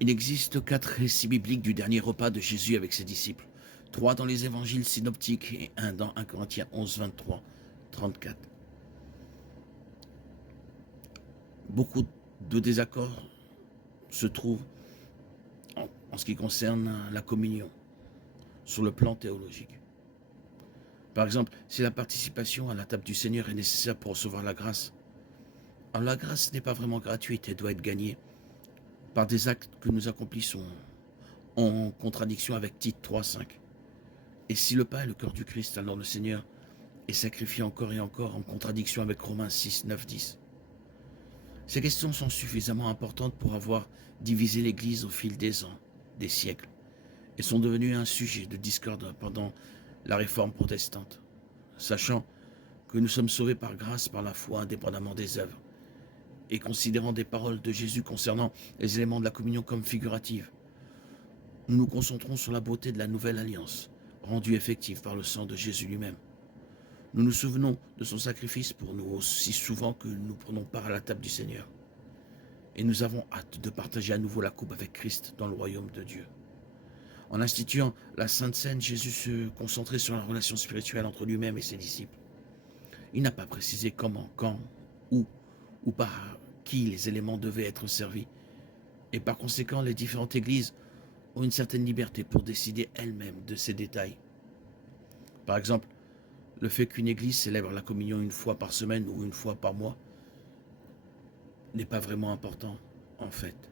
Il existe 4 récits bibliques du dernier repas de Jésus avec ses disciples. 3 dans les évangiles synoptiques et un dans 1 Corinthiens 11, 23, 34. Beaucoup de désaccords se trouvent en ce qui concerne la communion, sur le plan théologique. Par exemple, si la participation à la table du Seigneur est nécessaire pour recevoir la grâce, alors la grâce n'est pas vraiment gratuite et doit être gagnée par des actes que nous accomplissons en contradiction avec Tite 3,5. Et si le pain est le cœur du Christ, alors le Seigneur est sacrifié encore et encore en contradiction avec Romains 6, 9, 10. Ces questions sont suffisamment importantes pour avoir divisé l'Église au fil des ans, des siècles, et sont devenues un sujet de discorde pendant la réforme protestante, sachant que nous sommes sauvés par grâce, par la foi, indépendamment des œuvres, et considérant des paroles de Jésus concernant les éléments de la communion comme figuratives. Nous nous concentrons sur la beauté de la nouvelle alliance, rendue effective par le sang de Jésus lui-même. Nous nous souvenons de son sacrifice pour nous aussi souvent que nous prenons part à la table du Seigneur. Et nous avons hâte de partager à nouveau la coupe avec Christ dans le royaume de Dieu. En instituant la Sainte Seine, Jésus se concentrait sur la relation spirituelle entre lui-même et ses disciples. Il n'a pas précisé comment, quand, où ou par qui les éléments devaient être servis. Et par conséquent, les différentes églises ont une certaine liberté pour décider elles-mêmes de ces détails. Par exemple, le fait qu'une église célèbre la communion une fois par semaine ou une fois par mois n'est pas vraiment important, en fait.